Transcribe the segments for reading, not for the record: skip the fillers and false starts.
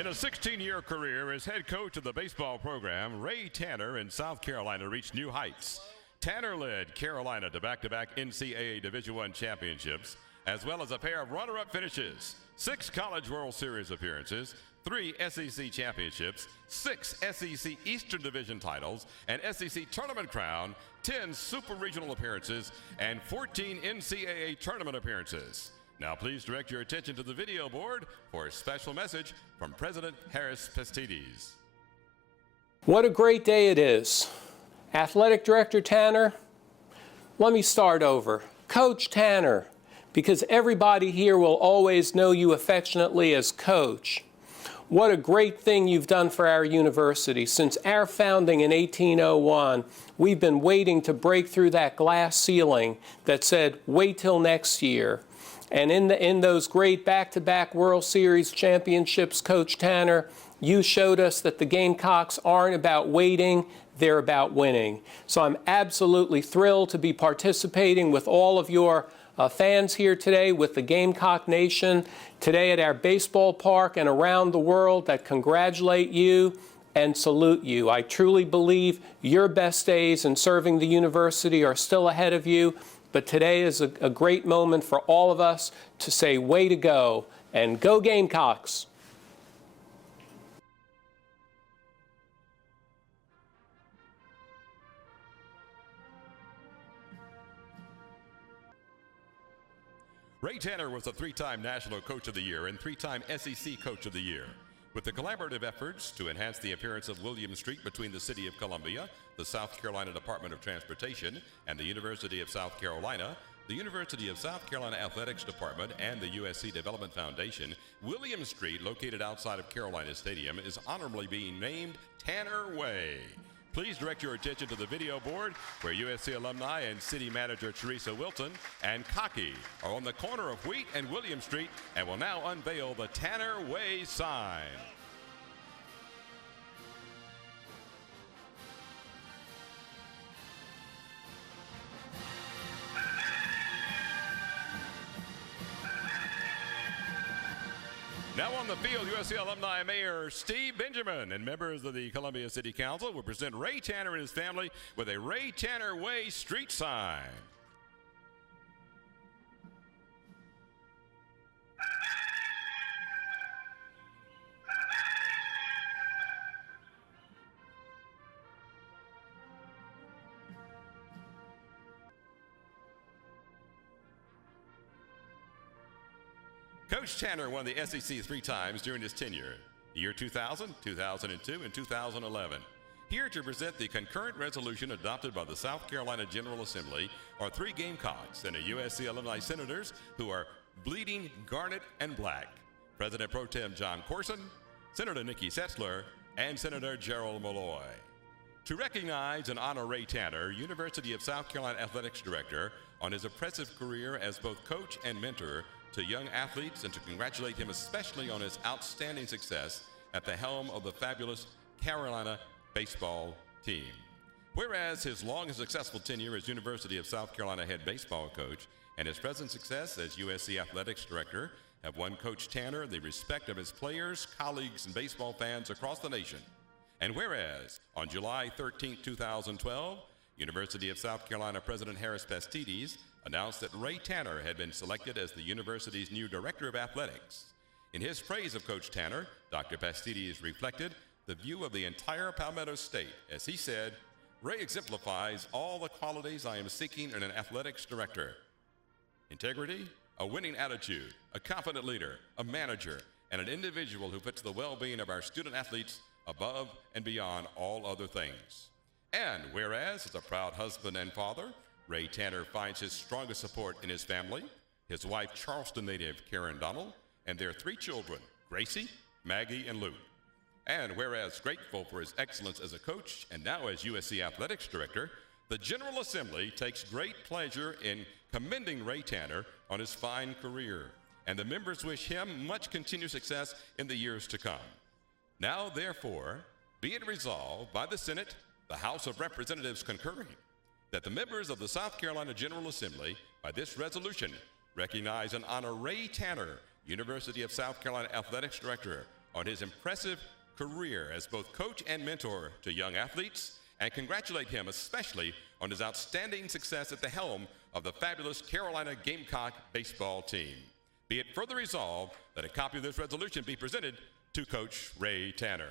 In a 16-year career as head coach of the baseball program, Ray Tanner in South Carolina reached new heights. Tanner led Carolina to back-to-back NCAA Division I championships, as well as a pair of runner-up finishes, 6 College World Series appearances, 3 SEC championships, 6 SEC Eastern Division titles, an SEC tournament crown, 10 Super Regional appearances, and 14 NCAA tournament appearances. Now please direct your attention to the video board for a special message from President Harris Pastides. What a great day it is. Athletic Director Tanner, let me start over. Coach Tanner, because everybody here will always know you affectionately as Coach. What a great thing you've done for our university. Since our founding in 1801, we've been waiting to break through that glass ceiling that said, wait till next year. And in those great back-to-back World Series championships, Coach Tanner, you showed us that the Gamecocks aren't about waiting, they're about winning. So I'm absolutely thrilled to be participating with all of your fans here today, with the Gamecock Nation today at our baseball park and around the world, that congratulate you and salute you. I truly believe your best days in serving the university are still ahead of you, but today is a great moment for all of us to say way to go, and go Gamecocks! Ray Tanner was a 3-time National Coach of the Year and 3-time SEC Coach of the Year. With the collaborative efforts to enhance the appearance of William Street between the City of Columbia, the South Carolina Department of Transportation, and the University of South Carolina, the University of South Carolina Athletics Department, and the USC Development Foundation, William Street, located outside of Carolina Stadium, is honorably being named Tanner Way. Please direct your attention to the video board where USC alumni and City Manager Teresa Wilton and Cocky are on the corner of Wheat and William Street and will now unveil the Tanner Way sign. Now on the field, USC alumni Mayor Steve Benjamin and members of the Columbia City Council will present Ray Tanner and his family with a Ray Tanner Way street sign. Coach Tanner won the SEC 3 times during his tenure, the year 2000, 2002, and 2011. Here to present the concurrent resolution adopted by the South Carolina General Assembly are 3 Gamecocks and a USC alumni senators who are bleeding garnet and black: President Pro Tem John Corson, Senator Nikki Setzler, and Senator Gerald Malloy. To recognize and honor Ray Tanner, University of South Carolina Athletics Director, on his impressive career as both coach and mentor to young athletes, and to congratulate him especially on his outstanding success at the helm of the fabulous Carolina baseball team. Whereas his long and successful tenure as University of South Carolina head baseball coach and his present success as USC Athletics Director have won Coach Tanner the respect of his players, colleagues, and baseball fans across the nation. And whereas on July 13, 2012, University of South Carolina President Harris Pastides announced that Ray Tanner had been selected as the university's new Director of Athletics. In his praise of Coach Tanner, Dr. Pastides reflected the view of the entire Palmetto State as he said, "Ray exemplifies all the qualities I am seeking in an athletics director: integrity, a winning attitude, a confident leader, a manager, and an individual who puts the well-being of our student athletes above and beyond all other things." And whereas, as a proud husband and father, Ray Tanner finds his strongest support in his family, his wife Charleston native Karen Donald, and their 3 children, Gracie, Maggie, and Luke. And whereas grateful for his excellence as a coach and now as USC Athletics Director, the General Assembly takes great pleasure in commending Ray Tanner on his fine career, and the members wish him much continued success in the years to come. Now, therefore, be it resolved by the Senate, the House of Representatives concurring, that the members of the South Carolina General Assembly, by this resolution, recognize and honor Ray Tanner, University of South Carolina Athletics Director, on his impressive career as both coach and mentor to young athletes, and congratulate him especially on his outstanding success at the helm of the fabulous Carolina Gamecock baseball team. Be it further resolved that a copy of this resolution be presented to Coach Ray Tanner.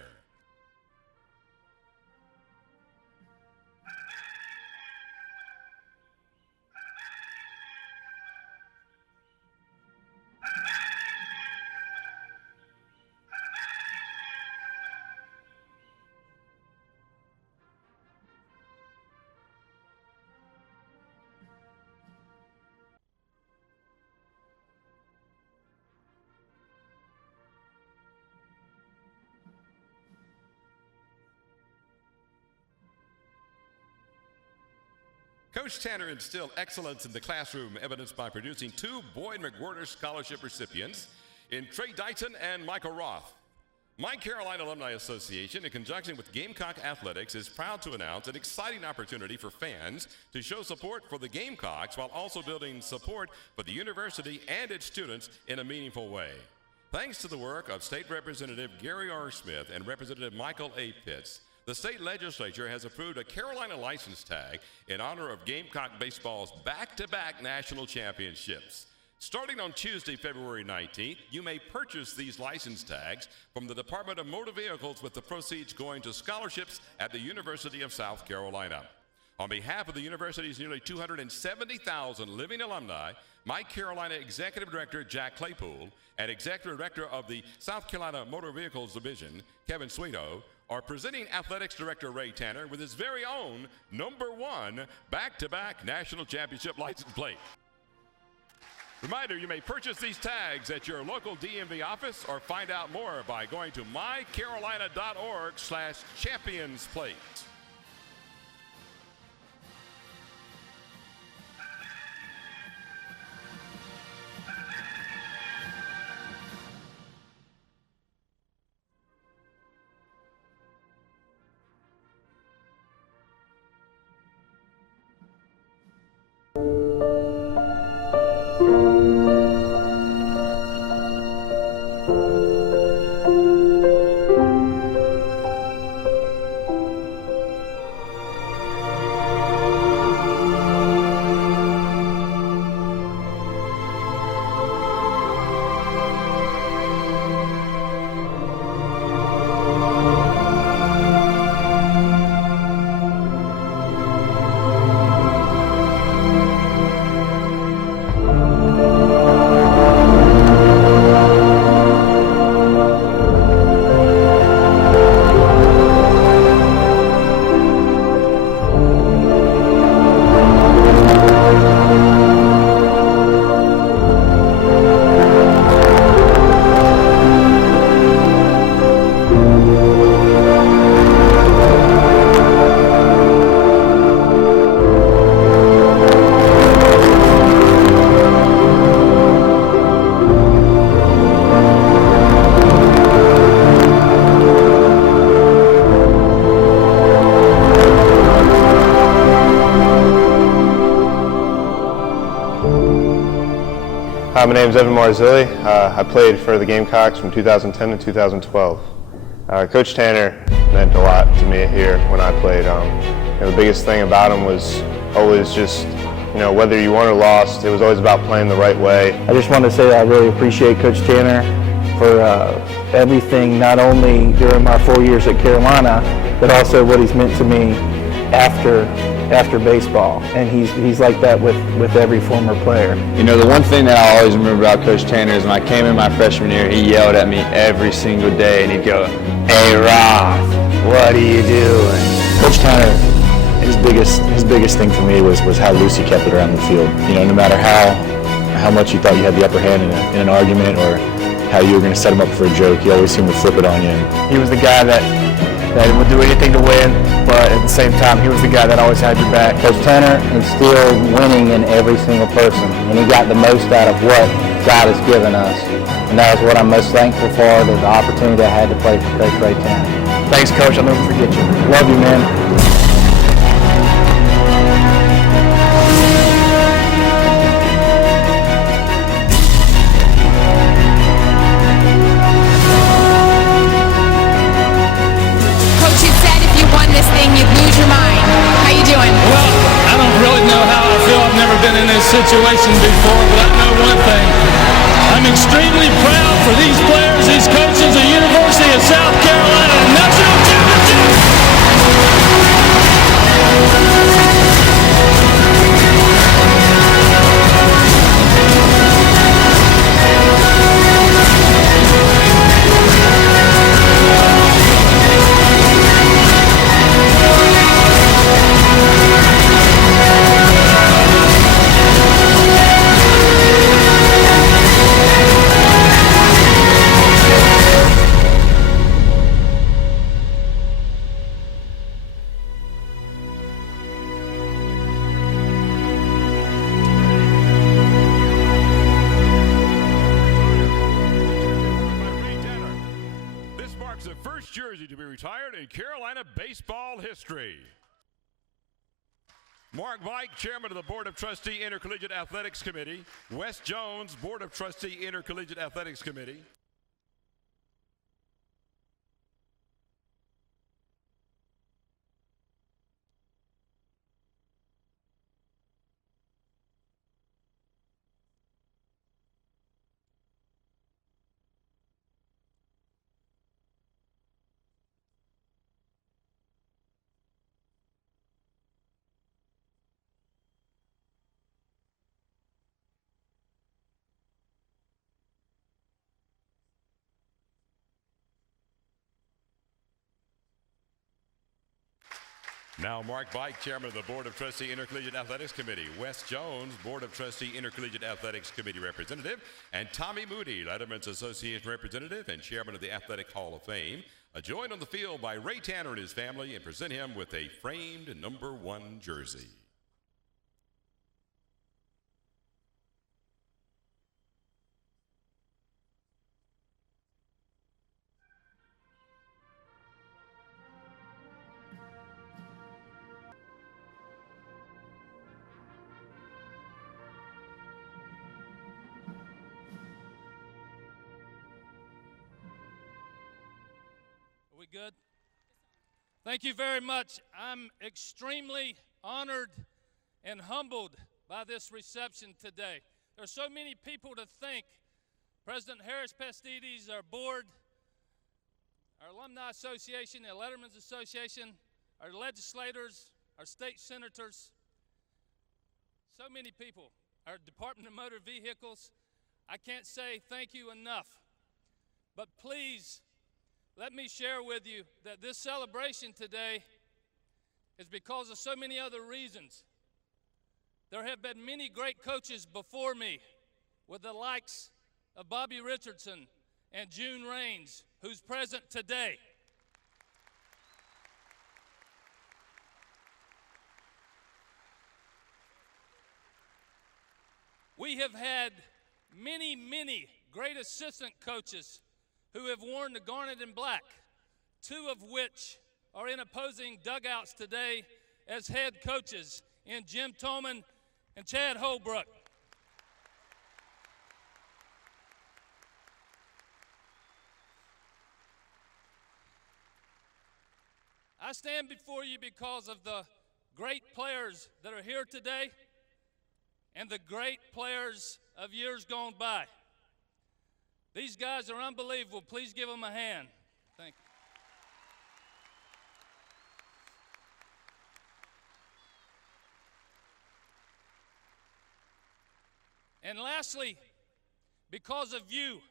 Coach Tanner instilled excellence in the classroom, evidenced by producing 2 Boyd McWhorter Scholarship recipients in Trey Dyson and Michael Roth. My Carolina Alumni Association, in conjunction with Gamecock Athletics, is proud to announce an exciting opportunity for fans to show support for the Gamecocks while also building support for the university and its students in a meaningful way. Thanks to the work of State Representative Gary R. Smith and Representative Michael A. Pitts, the state legislature has approved a Carolina license tag in honor of Gamecock baseball's back-to-back national championships. Starting on Tuesday, February 19th, you may purchase these license tags from the Department of Motor Vehicles, with the proceeds going to scholarships at the University of South Carolina. On behalf of the university's nearly 270,000 living alumni, my Carolina Executive Director Jack Claypool and Executive Director of the South Carolina Motor Vehicles Division, Kevin Sweeto, are presenting Athletics Director Ray Tanner with his very own #1 back-to-back national championship license plate. Reminder, you may purchase these tags at your local DMV office or find out more by going to mycarolina.org/championsplate. My name is Evan Marzo. I played for the Gamecocks from 2010 to 2012. Coach Tanner meant a lot to me here when I played. The biggest thing about him was always just, whether you won or lost, it was always about playing the right way. I just want to say I really appreciate Coach Tanner for everything, not only during my 4 years at Carolina, but also what he's meant to me after baseball, and he's like that with every former player. The one thing that I always remember about Coach Tanner is when I came in my freshman year, he yelled at me every single day, and he'd go, "Hey Roth, what are you doing?" Coach Tanner, his biggest thing for me was how loose he kept it around the field. No matter how much you thought you had the upper hand in an argument or how you were going to set him up for a joke, he always seemed to flip it on you. He was the guy that would do anything to win, but at the same time, he was the guy that always had your back. Coach Tanner instilled winning in every single person, and he got the most out of what God has given us. And that is what I'm most thankful for, the opportunity I had to play for Coach Ray Tanner. Thanks, Coach. I'll never forget you. Love you, man. situation before, but I know one thing. I'm extremely proud for these players, these coaches, the University of South Carolina, the national championship. The first jersey to be retired in Carolina baseball history. Mark Vike, Chairman of the Board of Trustee Intercollegiate Athletics Committee. Wes Jones, Board of Trustee Intercollegiate Athletics Committee. Now, Mark Vike, Chairman of the Board of Trustee Intercollegiate Athletics Committee. Wes Jones, Board of Trustee Intercollegiate Athletics Committee Representative. And Tommy Moody, Letterman's Association Representative and Chairman of the Athletic Hall of Fame. Joined on the field by Ray Tanner and his family, and present him with a framed #1 jersey. Good. Thank you very much. I'm extremely honored and humbled by this reception today. There's so many people to thank. President Harris Pastides, our board, our Alumni Association, the Letterman's Association, our legislators, our state senators, so many people, our Department of Motor Vehicles. I can't say thank you enough, but please, let me share with you that this celebration today is because of so many other reasons. There have been many great coaches before me, with the likes of Bobby Richardson and June Raines, who's present today. We have had many, many great assistant coaches who have worn the garnet and black, 2 of which are in opposing dugouts today as head coaches in Jim Tolman and Chad Holbrook. I stand before you because of the great players that are here today and the great players of years gone by. These guys are unbelievable. Please give them a hand. Thank you. And lastly, because of you,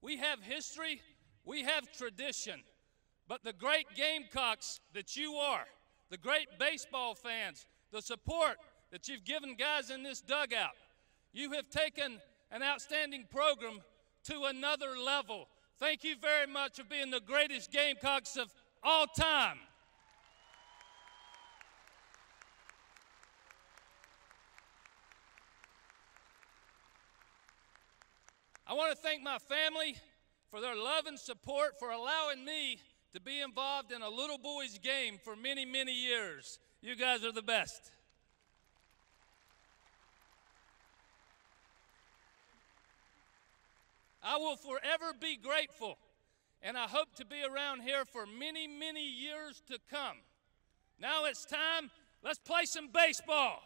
we have history, we have tradition, but the great Gamecocks that you are, the great baseball fans, the support that you've given guys in this dugout, you have taken an outstanding program to another level. Thank you very much for being the greatest Gamecocks of all time. I want to thank my family for their love and support, for allowing me to be involved in a little boy's game for many, many years. You guys are the best. I will forever be grateful, and I hope to be around here for many, many years to come. Now it's time, let's play some baseball.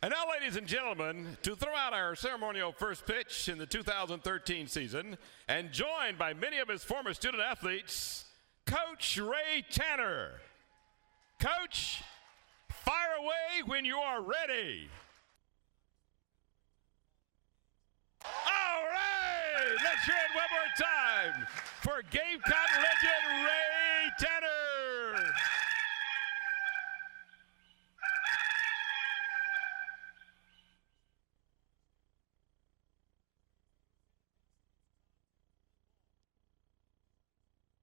And now, ladies and gentlemen, to throw out our ceremonial first pitch in the 2013 season, and joined by many of his former student athletes, Coach Ray Tanner. Coach, fire away when you are ready. All right, let's hear it one more time for Gamecock